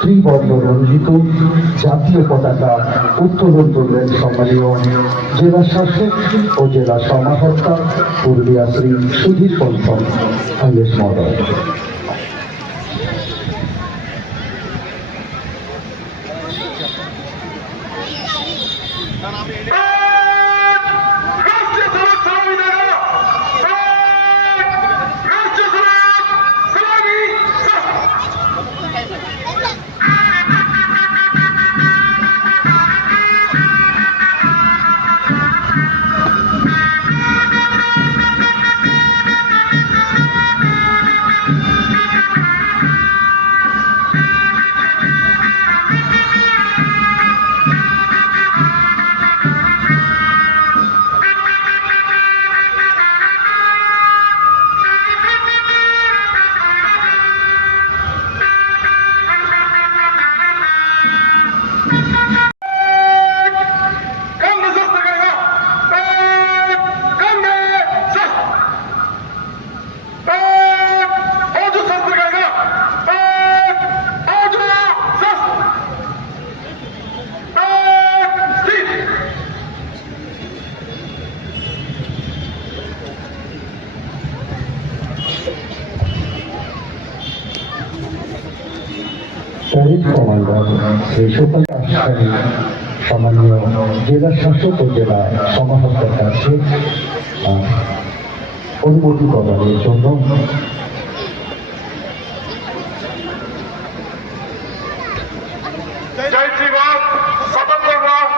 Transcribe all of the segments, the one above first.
ত্রিবর্ণ রঞ্জিত জাতীয় পতাকা উত্তোলন করলেন সম্মানীয় জেলা শাসক ও জেলা সমাহর্তা পুরুলিয়া শ্রী সুধীর পন্থম আইএস মহোদয়। Parade commander Shri Sukanta Ashari সম্মানীয় জেলা শাসক ও জেলা সমাহর্তার কাছে অনুমতি প্রদানের জন্য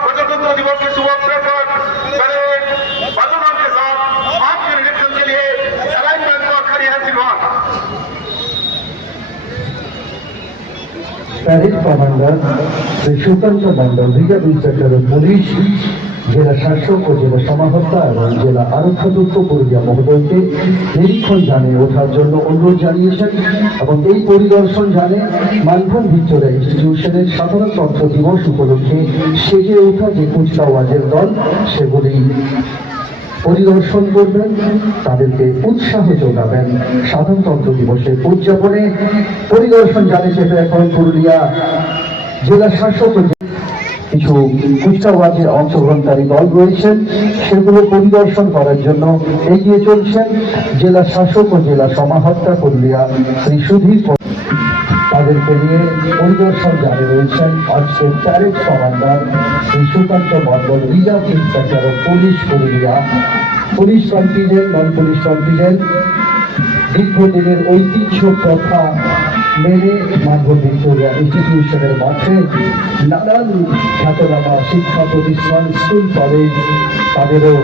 गणतंत्र दिवस के शुभ अवसर पर परेड बंदोबस्त के साथ आपके निरीक्षण के लिए अलाइनमेंट को खड़ी है सिलवान। Parade commander Shri Sukanta Mondal reserve inspector police জেলা শাসক ও জেলা সমাহর্তা এবং জেলা আরক্ষাধ্যক্ষ পুরুলিয়া মহোদয়কে নিরীক্ষণ যানে ওঠার জন্য অনুরোধ জানিয়েছেন এবং এই পরিদর্শন যানে মানভূম ভিক্টোরিয়া ইনস্টিটিউশনের সাধারণতন্ত্র দিবস উপলক্ষে সেজে ওঠা যে কুচকাওয়াজের দল সেগুলি পরিদর্শন করবেন, তাদেরকে উৎসাহ যোগাবেন সাধারণতন্ত্র দিবসের উদযাপনে। পরিদর্শন যানে চেপে এখন পুরুলিয়া জেলা শাসক কিছু কুচকাওয়াজের অংশগ্রহণকারী দল রয়েছেন, সেগুলো পরিদর্শন করার জন্য এগিয়ে চলছেন জেলা শাসক ও জেলা সমাহর্তা পুরুলিয়া শ্রী সুধীর। তাদেরকে নিয়ে পরিদর্শন জারি রয়েছেন আজকের parade commander Shri Sukanta Mondal reserve inspector of police Purulia. Police contingent non police contingent দীর্ঘদিনের ঐতিহ্য প্রথা মেনে মানভূম ভিক্টোরিয়া ইনস্টিটিউশনের মাঠে নানান খ্যাতনামা শিক্ষা প্রতিষ্ঠান স্কুল কলেজ তাদেরও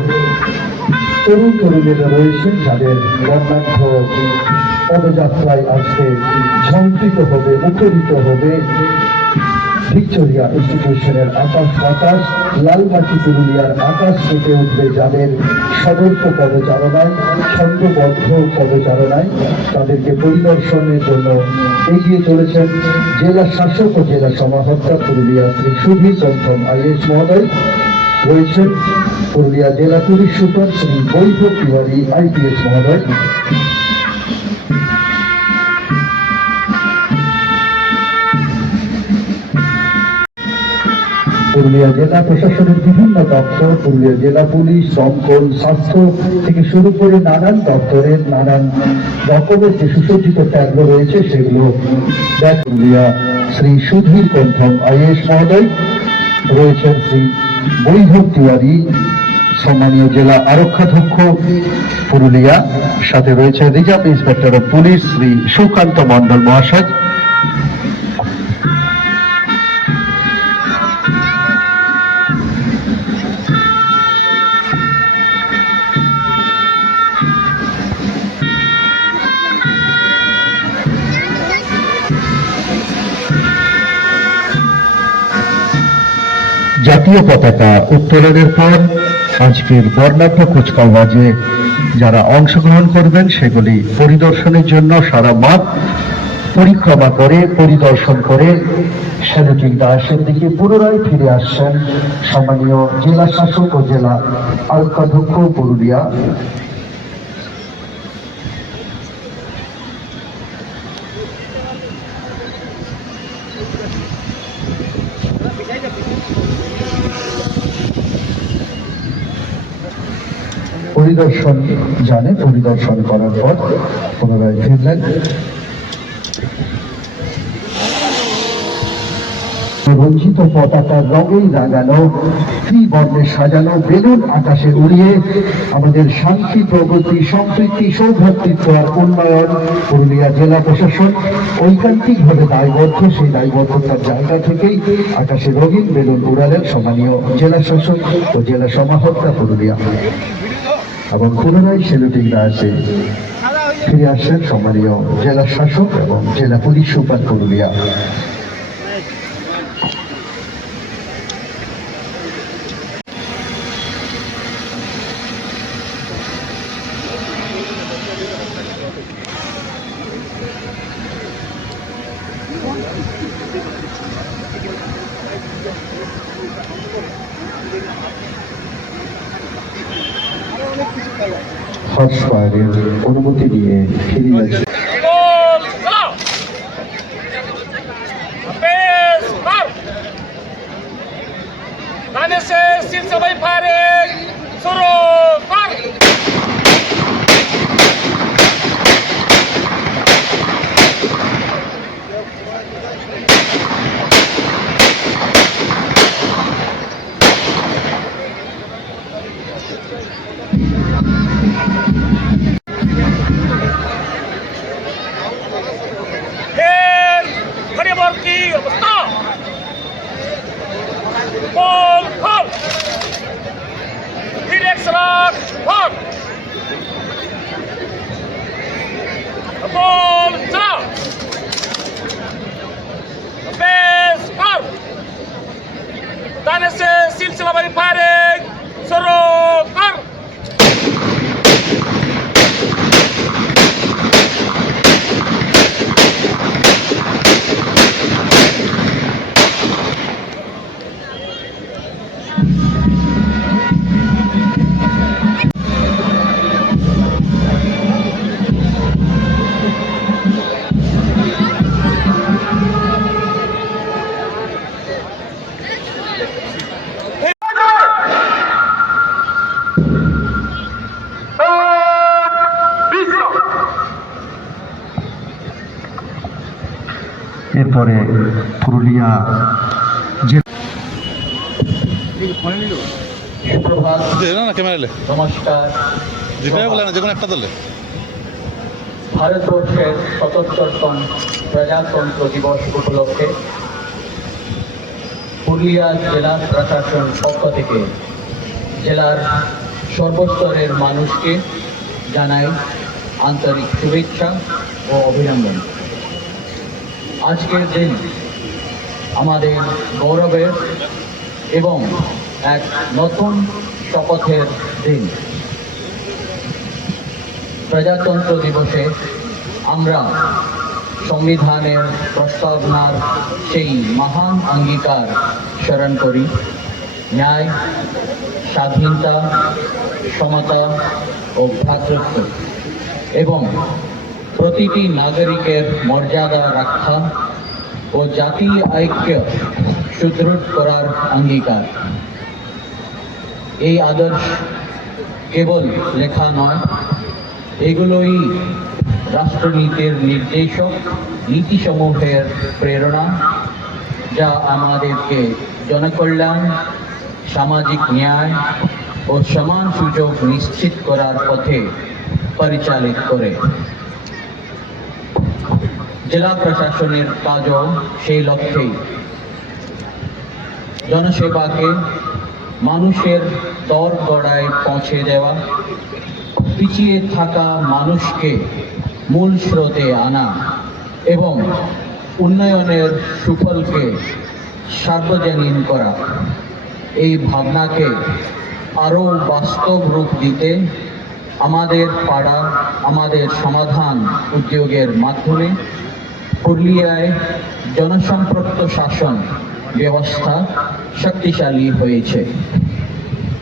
তরুণ তরুণীরা রয়েছেন যাদের বর্ণাঢ্য পদযাত্রায় আজকে ঝঙ্কৃত হবে, মুখরিত হবে ভিক্টোরিয়া ইনস্টিটিউশনের আকাশ বাতাস। লালমাটি পুরুলিয়ার আকাশ কেটে উঠবে যাদের সদর্থ পদচারণায়, ছন্দবদ্ধ পদচারণায়। তাদেরকে পরিদর্শনের জন্য এগিয়ে চলেছেন জেলা শাসক ও জেলা সমাহর্তা পুরুলিয়া শ্রী সুধীর পন্থম আইএস মহোদয়। রয়েছেন পুরুলিয়া জেলা পুলিশ সুপার শ্রী বৈভব তিওয়ারি আইপিএস মহোদয়। পুরুলিয়া জেলা প্রশাসনের বিভিন্ন দপ্তর, পুরুলিয়া জেলা পুলিশ, দমকল, স্বাস্থ্য থেকে শুরু করে নানান দপ্তরের নানান রকমের যে সুসজ্জিত ট্যাগলো রয়েছে সেগুলো পুরুলিয়া শ্রী সুধীর পন্থম আইএস মহোদয়। রয়েছেন শ্রী বৈভব তিওয়ারি সম্মানীয় জেলা আরক্ষাধ্যক্ষ পুরুলিয়া, সাথে রয়েছে reserve inspector of police Shri Sukanta Mondal মহাশয়। জাতীয় পতাকা উত্তোলনের পর আজকের বর্ণাঢ্য কুচকাওয়াজে যারা অংশগ্রহণ করবেন সেগুলি পরিদর্শনের জন্য সারা মাঠ পরিক্রমা করে পরিদর্শন করে স্যালুটিং ডায়াসের দিকে পুনরায় ফিরে আসছেন সম্মানীয় জেলা শাসক ও জেলা আরক্ষাধ্যক্ষ পুরুলিয়া। পরিদর্শন করার পর পুনরায় ফিরলেন। রঞ্জিত পতাকার রঙেই রাগানো ত্রিবর্ণে সাজানো বেলুন আকাশে উড়িয়ে আমাদের শান্তি, প্রগতি, সম্প্রীতি, সৌভ্রাতৃত্ব আর উন্নয়ন পুরুলিয়া জেলা প্রশাসন ঐকান্তিকভাবে দায়বদ্ধ। সেই দায়বদ্ধতার জায়গা থেকেই আকাশে রঙিন বেলুন উড়ালেন সম্মানীয় জেলা শাসক ও জেলা সমাহর্তা পুরুলিয়া, এবং পুনরায় সেলুটিং রায়সে ফিরে আসেন সম্মানীয় জেলা শাসক এবং জেলা পুলিশ সুপার পুরুলিয়া। হর্স ফায়ারের অনুমতি নিয়ে ফিরে যাচ্ছে। सिलसिला भरी फायरिंग सुरू कर। এরপরে পুরুলিয়া সুপ্রভাত, নমস্কার। ভারতবর্ষের ৭৭তম প্রজাতন্ত্র দিবস উপলক্ষে পুরুলিয়া জেলা প্রশাসন পক্ষ থেকে জেলার সর্বস্তরের মানুষকে জানাই আন্তরিক শুভেচ্ছা ও অভিনন্দন। আজকের দিন আমাদের গৌরবের এবং এক নতুন শপথের দিন। প্রজাতন্ত্র দিবসে আমরা সংবিধানের প্রস্তাবনার সেই মহান অঙ্গীকার স্মরণ করি, ন্যায়, স্বাধীনতা, সমতা ও ভ্রাতৃত্ব এবং প্রতিটি নাগরিকের মর্যাদা রক্ষা ও জাতীয় ঐক্য সুদৃঢ় করার অঙ্গীকার। এই আদর্শ কেবল লেখা নয়, এগুলোই রাষ্ট্রনীতির নির্দেশক নীতিসমূহের প্রেরণা, যা আমাদেরকে জনকল্যাণ, সামাজিক ন্যায় ও সমান সুযোগ নিশ্চিত করার পথে পরিচালিত করে। জেলা প্রশাসনের কাজও সেই লক্ষ্যেই। জনসেবাকে মানুষের দরগড়ায় পৌঁছে দেওয়া, পিছিয়ে থাকা মানুষকে মূল স্রোতে আনা এবং উন্নয়নের সুফলকে সার্বজনীন করা, এই ভাবনাকে আরও বাস্তব রূপ দিতে আমাদের পাড়া আমাদের সমাধান উদ্যোগের মাধ্যমে পুরুলিয়ায় জনসম্পৃক্ত শাসন ব্যবস্থা শক্তিশালী হয়েছে।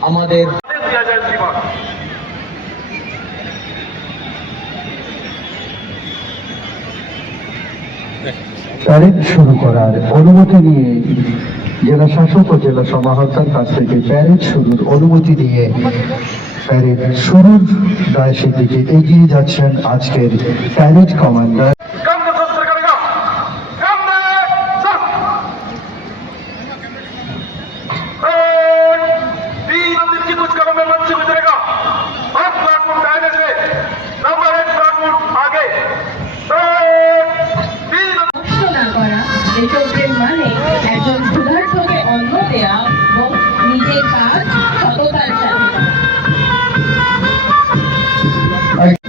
আমাদের প্যারেড শুরু করার অনুমতি নিয়ে জেলা শাসক ও জেলা সমাহর্তার কাছ থেকে প্যারেড শুরুর অনুমতি নিয়ে প্যারেড শুরুর ডায়াসের দিকে এগিয়ে যাচ্ছেন আজকের প্যারেড কমান্ডার। कम में शस्त्र करेगा, कम में शस्त्र। तीन अंतिम की कुछ कदम में मंच से गुजरेगा, 8 प्लाटफॉर्म दाहिने से, नंबर 1 प्लाटफॉर्म आगे। तीन নষ্ট না করা দেশপ্রেম মানে একজন ক্ষুধার্তকে অন্ন দেয়া এবং নিজের কাজ সততার সাথে।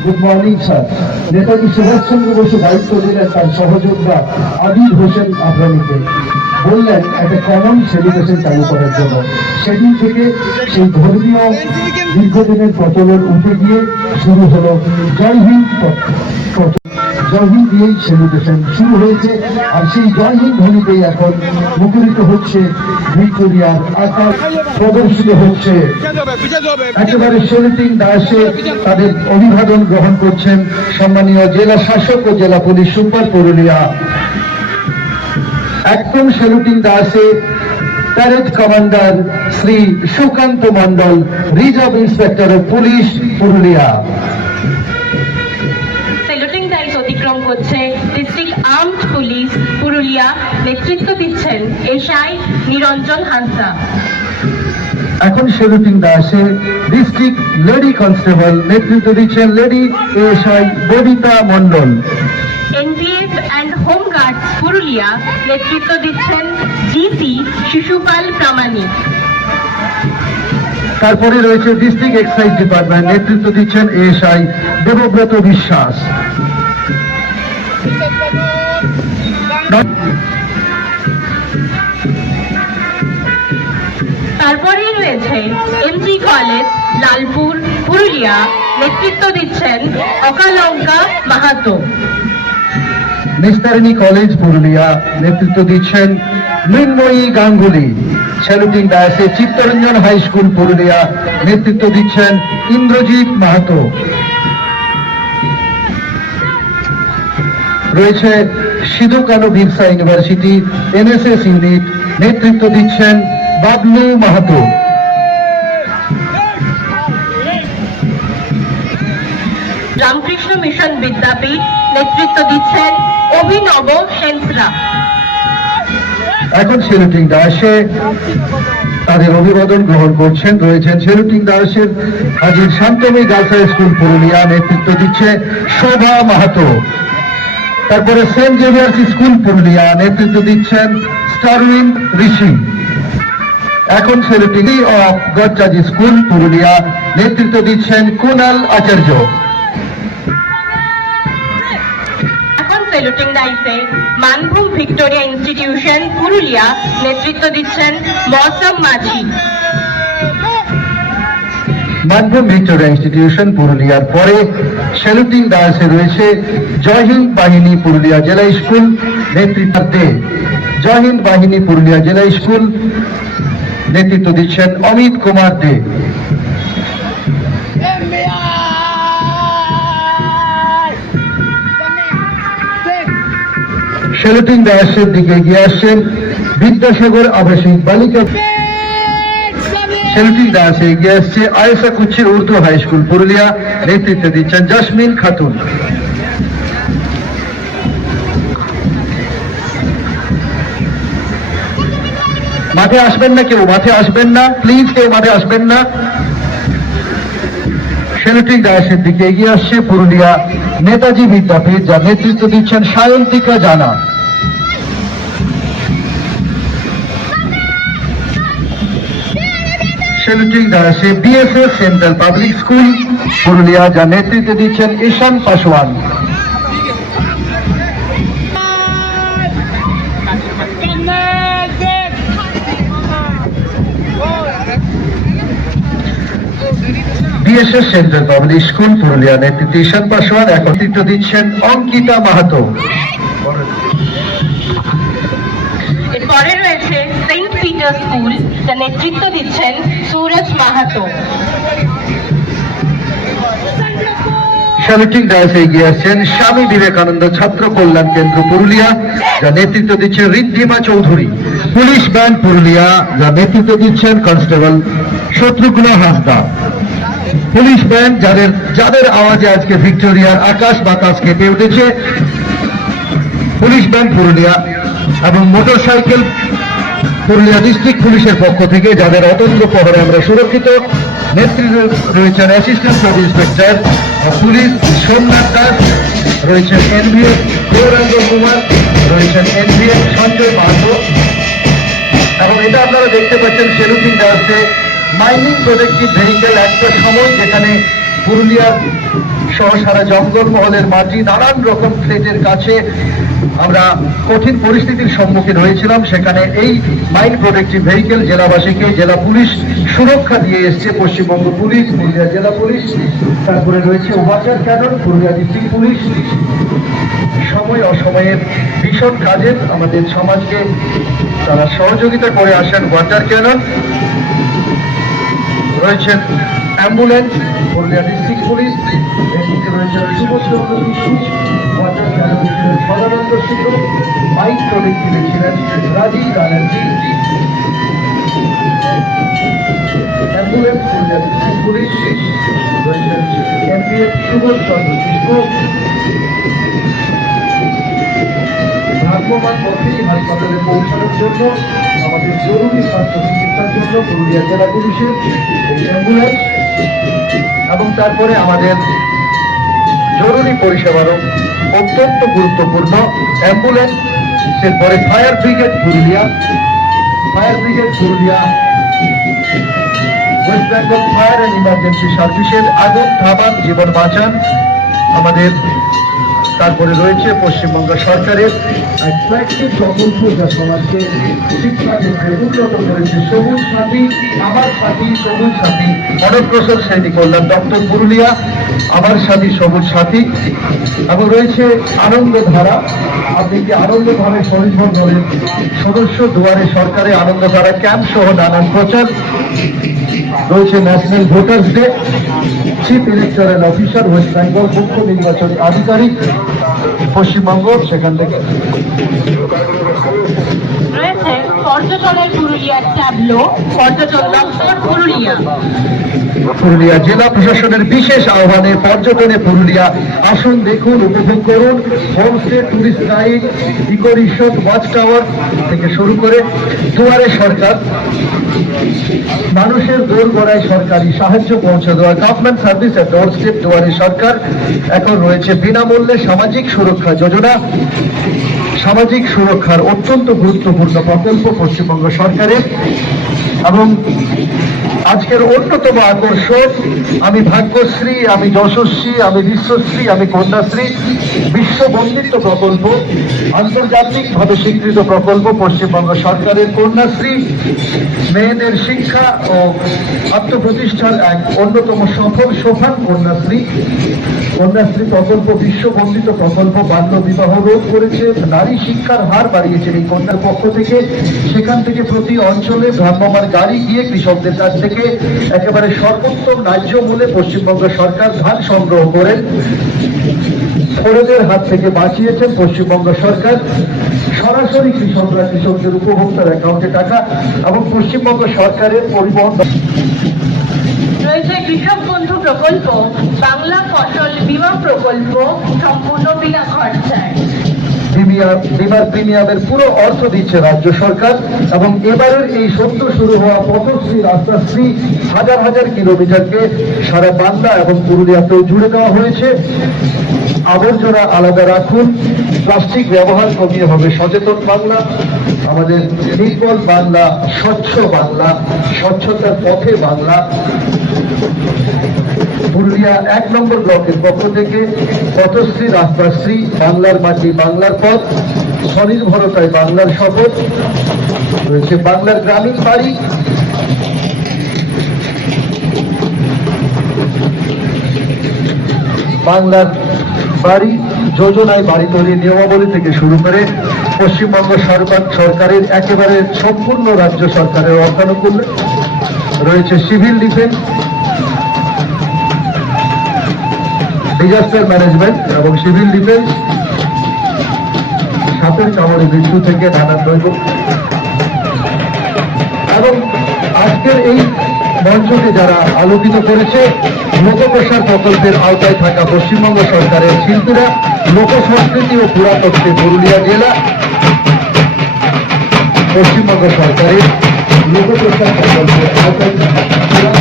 Good morning sir. Netaji Subhashchandra Bose দায়িত্ব দিলেন তার সহযোদ্ধা আবির হোসেন আফরানিকে, বললেন একটা কমন সেলিব্রেশন চালু করার জন্য। সেদিন থেকে সেই ধর্মীয় দীর্ঘদিনের প্রচলন উঠে গিয়ে শুরু হলো জয় হিন্দ জয় হিন্দ দিয়েই সেলিব্রেশন শুরু হয়েছে। আর সেই জয় হিন্দ ধ্বনিতেই এখন মুখরিত হচ্ছে ভিক্টোরিয়ার আকাশ, প্রদর্শিত হচ্ছে একেবারে সেলিটিং দাসে। তাদের অভিবাদন গ্রহণ করছেন সম্মানীয় জেলা শাসক ও জেলা পুলিশ সুপার পুরুলিয়া। একদম সেলুটিং দাসে parade commander Shri Sukanta Mondal, reserve inspector of police Purulia. Saluting dais অতিক্রম করছে ডিস্ট্রিক্ট আর্মড পুলিশ পুরুলিয়া, নেতৃত্ব দিচ্ছেন এসআই নিরঞ্জন হাঁসদা। এখন সেলুটিং দাসে ডিস্ট্রিক্ট লেডি কনস্টেবল, নেতৃত্ব দিচ্ছেন lady SI Babita Mondal. NDF and home guard Purulia, নেতৃত্ব দিচ্ছেন জিসি শিশুপাল প্রামাণিক। তারপরে রয়েছে ডিস্ট্রিক্ট এক্সাইজ ডিপার্টমেন্ট, নেতৃত্ব দিচ্ছেন এসআই দেবব্রত বিশ্বাস। তারপরেই রয়েছে এমজি কলেজ লালপুর পুরুলিয়া, নেতৃত্ব দিচ্ছেন অকালঙ্কা মাহাতো। নিস্তারিণী কলেজ পুরুলিয়া, নেতৃত্ব দিচ্ছেন মৃন্ময়ী গাঙ্গুলি। স্যালুটিং দাসে চিত্তরঞ্জন হাই স্কুল পুরুলিয়া, নেতৃত্ব দিচ্ছেন ইন্দ্রজিৎ মাহাতো। রয়েছে Sidhu Kanu Birsa university NSS unit, নেতৃত্ব দিচ্ছেন বাবলু মাহাতো। রামকৃষ্ণ মিশন বিদ্যাপীঠ, নেতৃত্ব দিচ্ছেন অভিনব সেনসরা। এখন সেলুটিং দাসে তাদের অভিবাদন গ্রহণ করছেন রয়েছেন সেলুটিং দাসের হাজির শান্তমী গার্লস হাই স্কুল পুরুলিয়া, নেতৃত্ব দিচ্ছে শোভা মাহাতো। তারপরে সেন্ট জেভিয়ার্স স্কুল পুরুলিয়া, নেতৃত্ব দিচ্ছেন স্টারউইন ঋষি। এখন সেলুটিং অফ গডচার্জ স্কুল পুরুলিয়া, নেতৃত্ব দিচ্ছেন কুনাল আচার্য। এখন saluting dais Manbhum Victoria institution Purulia, নেতৃত্ব দিচ্ছেন মৌসম মাঝি। মানভূম ভিক্টোরিয়া ইনস্টিটিউশন পুরুলিয়ার পরে সেলুটিং দাসে রয়েছে জয় হিন্দ বাহিনী পুরুলিয়া জেলা স্কুল, নেতৃত্বে জয় হিন্দ বাহিনী পুরুলিয়া জেলা স্কুল, নেতৃত্ব দিচ্ছেন অমিত কুমার দে। সেলুটিং দাসের দিকে এগিয়ে আসছেন বিদ্যাসাগর আবাসিক বালিকা। সেলুটিং দাসে এগিয়ে আসছে আয়েশা কুচ্ছির উর্দু হাই স্কুল পুরুলিয়া, নেতৃত্ব দিচ্ছেন জাসমিন খাতুন। মাঠে আসবেন না কেউ, মাঠে আসবেন না প্লিজ, কেউ মাঠে আসবেন না। সেলুটিং দাসের দিকে এগিয়ে আসছে পুরুলিয়া নেতাজি বিদ্যাপীঠ, যার নেতৃত্ব দিচ্ছেন Sayantika Jana. Saluting dais BSS central public school Purulia, যার নেতৃত্ব দিচ্ছেন Ishan Paswan. BSS central public school Purulia, নেতৃত্ব ঈশান পাসওয়ান। এখন নেতৃত্ব দিচ্ছেন অঙ্কিতা মাহাতো। এরপরে রয়েছে সেন্ট পিটার স্কুল, যার নেতৃত্ব দিচ্ছেন সুরজ মাহাতো। সেলুটিং দাসে এগিয়ে আসছেন স্বামী বিবেকানন্দ ছাত্র কল্যাণ কেন্দ্র পুরুলিয়া, যার নেতৃত্ব দিচ্ছেন ঋদ্ধিমা চৌধুরী। পুলিশ ব্যান্ড পুরুলিয়া, যার নেতৃত্ব দিচ্ছেন constable Shatrughan Hansda. Police band যাদের আওয়াজে আজকে ভিক্টোরিয়ার আকাশ বাতাস কেঁপে উঠেছে, পুলিশ ব্যান্ড পুরুলিয়া এবং মোটরসাইকেল পুরুলিয়া ডিস্ট্রিক্ট পুলিশের পক্ষ থেকে যাদের অতন্ত্র প্রহরে আমরা সুরক্ষিত, নেতৃত্বে রয়েছেন assistant sub inspector police Somnath Das, রয়েছেন এনভিএফ গৌরাঙ্গ কুমার, রয়েছেন এনভিএফ সঞ্জয় মাহাতো, এবং এটা আপনারা দেখতে পাচ্ছেন সেলুটিং দেওয়াচ্ছে মাইনিং প্রোটেক্টিভ ভেহিকেল। একটা সময় যেখানে পুরুলিয়ার সহ সারা জঙ্গলমহলের মাটি নানান রকম থ্রেটের কাছে আমরা কঠিন পরিস্থিতির সম্মুখীন হয়েছিলাম, সেখানে এই মাইন প্রোটেক্টিভ ভেহিকেল জেলাবাসীকে জেলা পুলিশ সুরক্ষা দিয়ে এসছে। পশ্চিমবঙ্গ পুলিশ, পুরুলিয়া জেলা পুলিশ, তারপরে রয়েছে water Canon Purulia district police. সময় অসময়ের ভীষণ কাজে আমাদের সমাজকে তারা সহযোগিতা করে আসেন ওয়াটার ক্যানন। রয়েছেন অ্যাম্বুলেন্স পুরুলিয়া ডিস্ট্রিক্ট পুলিশ, এদিকে রয়েছেন সুবোধচন্দ্র বিষ্ণু, ওয়াটার ক্যানন ছিলেন সদানন্দ সিংহ, মাইক প্রোটেক্টিভে ছিলেন Rajiv Banerjee. Ambulance Purulia district police রয়েছেন এনপিএফ সুবোধচন্দ্র বিষ্ণু। ভ্রাম্যমান পথেই হাসপাতালে পৌঁছানোর জন্য আমাদের জরুরি স্বাস্থ্য চিকিৎসার জন্য পুরুলিয়া জেলা পুলিশের এই অ্যাম্বুলেন্স, এবং তারপরে আমাদের জরুরি পরিষেবারও অত্যন্ত গুরুত্বপূর্ণ অ্যাম্বুলেন্স। এরপরে fire brigade Purulia, West Bengal fire and emergency সার্ভিসের আগুন থামান জীবন বাঁচান আমাদের। তারপরে রয়েছে পশ্চিমবঙ্গ সরকারের এক ফ্ল্যাগশিপ প্রকল্প যা সমাজকে শিক্ষা ক্ষেত্রে উন্নত করেছে, সবুজ সাথী, আমার সাথী সবুজ সাথী, অনগ্রসর শ্রেণী কল্যাণ দপ্তর পুরুলিয়া, আমার সাথী সবুজ সাথী। এবং রয়েছে আনন্দধারা, আপনি কি আনন্দধারা স্বনির্ভর দলের সদস্য, দুয়ারে সরকারে আনন্দধারা ক্যাম্প সহ নানান প্রচার। রয়েছে national voters day, chief electoral officer West Bengal মুখ্য নির্বাচন আধিকারিক পশ্চিমবঙ্গ, সেখান থেকে রয়েছে পর্যটনের পুরুলিয়ার ট্যাবলো, পর্যটন দপ্তর পুরুলিয়া। পুরুলিয়া জেলা প্রশাসনের বিশেষ আহ্বানে পর্যটনে পুরুলিয়া আসুন, দেখুন, উপভোগ করুন। Homestay, tourist guide, eco resort, watch tower থেকে শুরু করে দুয়ারে সরকার, মানুষের দোরগোড়ায় সরকারি সাহায্য পৌঁছে দেওয়া, গভর্নমেন্ট সার্ভিস এট ডোর স্টেপ দুয়ারে সরকার। এখন রয়েছে বিনামূল্যে সামাজিক সুরক্ষা যোজনা, সামাজিক সুরক্ষার অত্যন্ত গুরুত্বপূর্ণ প্রকল্প পশ্চিমবঙ্গ সরকারের। এবং আজকের অন্যতম আকর্ষণ, আমি ভাগ্যশ্রী, আমি যশস্বী, আমি বিশ্বশ্রী, আমি কন্যাশ্রী, বিশ্ব বন্দিত্ব প্রকল্প, আন্তর্জাতিকভাবে স্বীকৃত প্রকল্প পশ্চিমবঙ্গ সরকারের কন্যাশ্রী, মেয়েদের শিক্ষা ও আত্মপ্রতিষ্ঠার এক অন্যতম সফল সোপান কন্যাশ্রী। কন্যাশ্রী প্রকল্প বিশ্ব বন্দিত প্রকল্প, বাল্য বিবাহ রোধ করেছে, নারী শিক্ষার হার বাড়িয়েছে এই কন্যার পক্ষ থেকে। সেখান থেকে প্রতি অঞ্চলে ভ্রাম্যমাণ গাড়ি গিয়ে কৃষকদের কাছ থেকে একেবারে সর্বোত্তম ন্যায্য মূল্যে পশ্চিমবঙ্গ সরকার ধান সংগ্রহ করেন, খোরেদের হাত থেকে বাঁচিয়েছেন পশ্চিমবঙ্গ সরকার। সরাসরি কৃষকরা কৃষকদের উপভোক্তার অ্যাকাউন্টে টাকা, এবং পশ্চিমবঙ্গ সরকারের পরিবহন রয়েছে কৃষক বন্ধু প্রকল্প, বাংলা ফসল বীমা প্রকল্প, সম্পূর্ণ বিনা খরচায়। বিমার প্রিমিয়ামের পুরো অর্থ দিচ্ছে রাজ্য সরকার। এবং এবারের এই সদ্য শুরু হওয়া পথশ্রী রাস্তাশ্রী হাজার হাজার কিলোমিটারকে সারা বাংলা এবং পুরুলিয়াতেও জুড়ে দেওয়া হয়েছে। আবর্জনা আলাদা রাখুন, প্লাস্টিক ব্যবহার কমিয়ে হবে সচেতন বাংলা, আমাদের নির্মল বাংলা, স্বচ্ছ বাংলা, স্বচ্ছতার পথে বাংলা। পুরুলিয়া 1 নম্বর ব্লকের পক্ষ থেকে পথশ্রী রাস্তাশ্রী, বাংলার মাটি বাংলার পথ, স্বনির্ভরতায় বাংলার শপথ। রয়েছে বাংলার গ্রামীণ বাড়ি, বাংলার বাড়ি যোজনায় বাড়ি তৈরির নিয়মাবলী থেকে শুরু করে পশ্চিমবঙ্গ সরকারের একেবারে সম্পূর্ণ রাজ্য সরকারের অর্থানুকূল্যে। রয়েছে সিভিল ডিফেন্স, ডিজাস্টার ম্যানেজমেন্ট এবং সিভিল ডিফেন্স, সাপের কামড়ে মৃত্যু থেকে নানান দৈব। এবং আজকের এই মঞ্চকে যারা আলোকিত করেছে লোকপ্রসার প্রকল্পের আওতায় থাকা পশ্চিমবঙ্গ সরকারের শিল্পীরা লোক সংস্কৃতি ও পুরাতত্ত্বে পুরুলিয়া জেলা পশ্চিমবঙ্গ সরকারের লোকপ্রসার প্রকল্পের আওতায় থাকা শিল্পীরা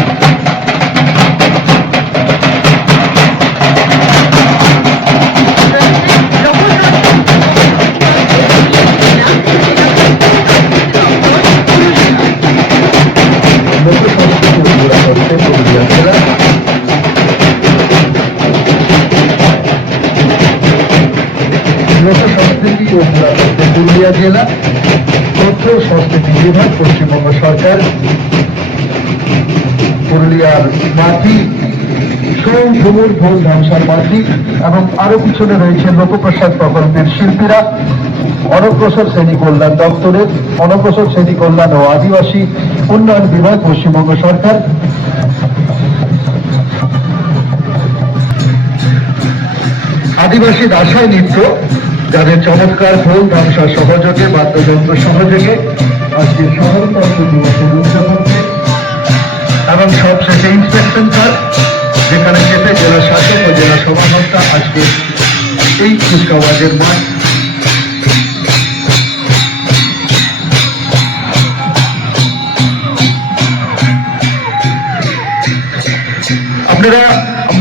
লোক সংস্কৃতি ও পুরাতত্ত্বে পুরুলিয়া জেলা লোক সংস্কৃতি ও পুরাতত্ত্বে পুরুলিয়া জেলা তথ্য ও সংস্কৃতি বিভাগ পশ্চিমবঙ্গ সরকার পুরুলিয়ার মাটি ঝুমুর ভোল ধ্বংসার মাটি এবং আরো পিছনে রয়েছে লোকপ্রসাদ প্রকল্পের শিল্পীরা অনগ্রসর শ্রেণী কল্যাণ দপ্তরের অনগ্রসর শ্রেণী কল্যাণ ও আদিবাসী উন্নয়ন বিভাগ পশ্চিমবঙ্গ সরকার আদিবাসী দাসাই নৃত্য যাদের চমৎকার ভোল ধ্বংসা সহযোগে বাদ্যযন্ত্র সহযোগে আজকে শহরতন্ত্র দিবসের উদযাপনকে এবং সবশেষে ইন্সপেকশন কার্ড যেখানে চেপে জেলা শাসক ও জেলা সমাহর্তা আজকে এই কুচকাওয়াজের মাঠ আপনারা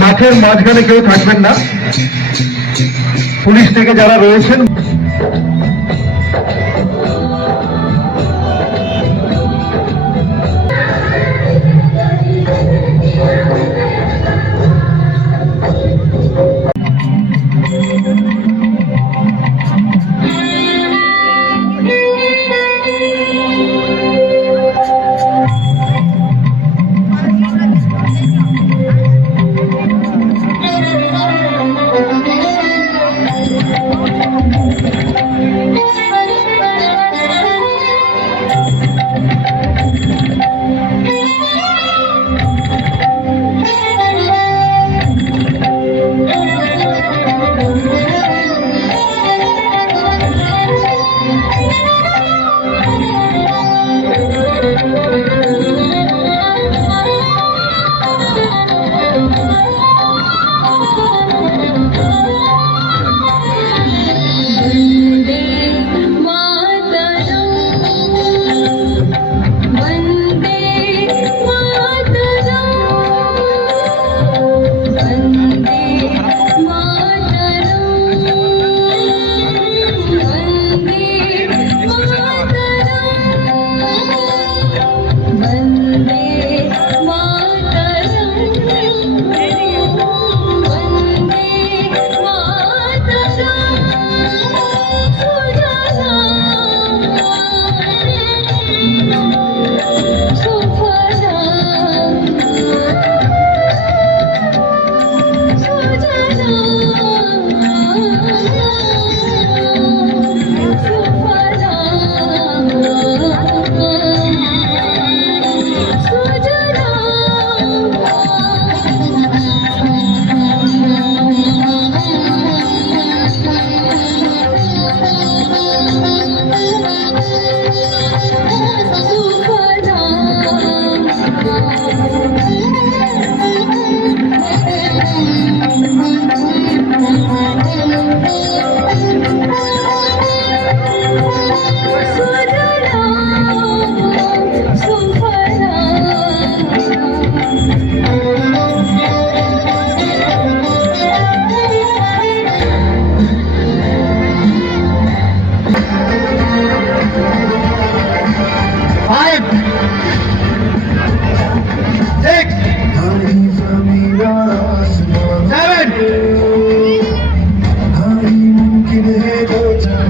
মাঠের মাঝখানে কেউ থাকবেন না, পুলিশ থেকে যারা রয়েছেন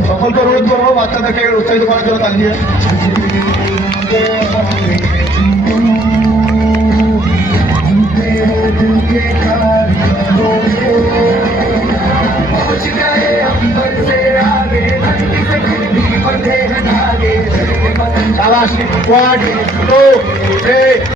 সকলকে অনুরোধ করবো বাচ্চাদেরকে উৎসাহিত করার জন্য তালি দিয়ে शाबाश 1 2 3